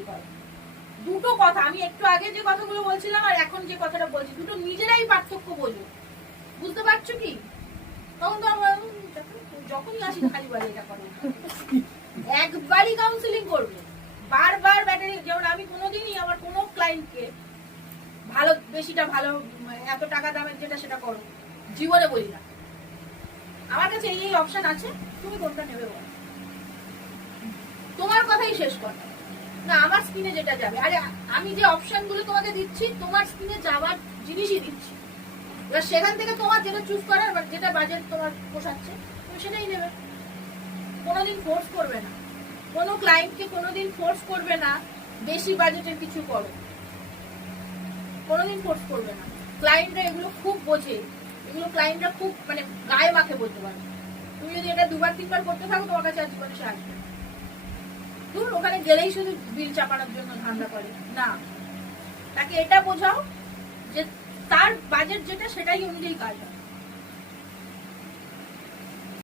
অনুযায়ী করো। দুটো কথা, আমি একটু আগে যে কথাগুলো বলছিলাম আর এখন যে কথাটা বলছি, দুটো নিজেরাই পার্থক্য বোঝো। বুঝতে পারছো কি? তখন তো আমরা যখনই আসি খালি বলে এটা করো, একবারই কাউন্সিলিং করবে, বারবার ব্যাটারি। যেমন আমি কোনোদিনই আমার কোনো ক্লায়েন্টকে ভালো বেশিটা ভালো এত টাকা দামের যেটা সেটা করো জীবনে বলি না। আমার কাছে এই অপশন আছে, তুমি কোনটা নেবে বলো, তোমার কথাই শেষ কথা না, আমার স্কিনে যেটা যাবে। আরে আমি যে অপশন গুলো তোমাকে দিচ্ছি তোমার স্কিনে যাওয়ার জিনিসই দিচ্ছি, এবার সেখান থেকে তোমার যেটা চুজ করার বা যেটা বাজেট তোমার পোষাচ্ছে তুমি সেটাই নেবে। কোনোদিন ফোর্স করবে না, কোনো ক্লায়েন্টকে কোনোদিন ফোর্স করবে না বেশি বাজেটের কিছু করো, কোনোদিন ফোর্স করবে না। ক্লায়েন্টরা এগুলো খুব বোঝে, এগুলো ক্লায়েন্টরা খুব মানে গায়ে মাখে বলতে পারবে। তুমি যদি এটা দুবার তিনবার করতে থাকো তোমার কাছে আর জীবনে সে আসবে দূর, ওখানে গেলেই শুধু বিল চাপানোর জন্য ধান্দা করে না। তাকে এটা বোঝাও যে তার বাজেট যেটা সেটাই অনুযায়ী কাজ হয়।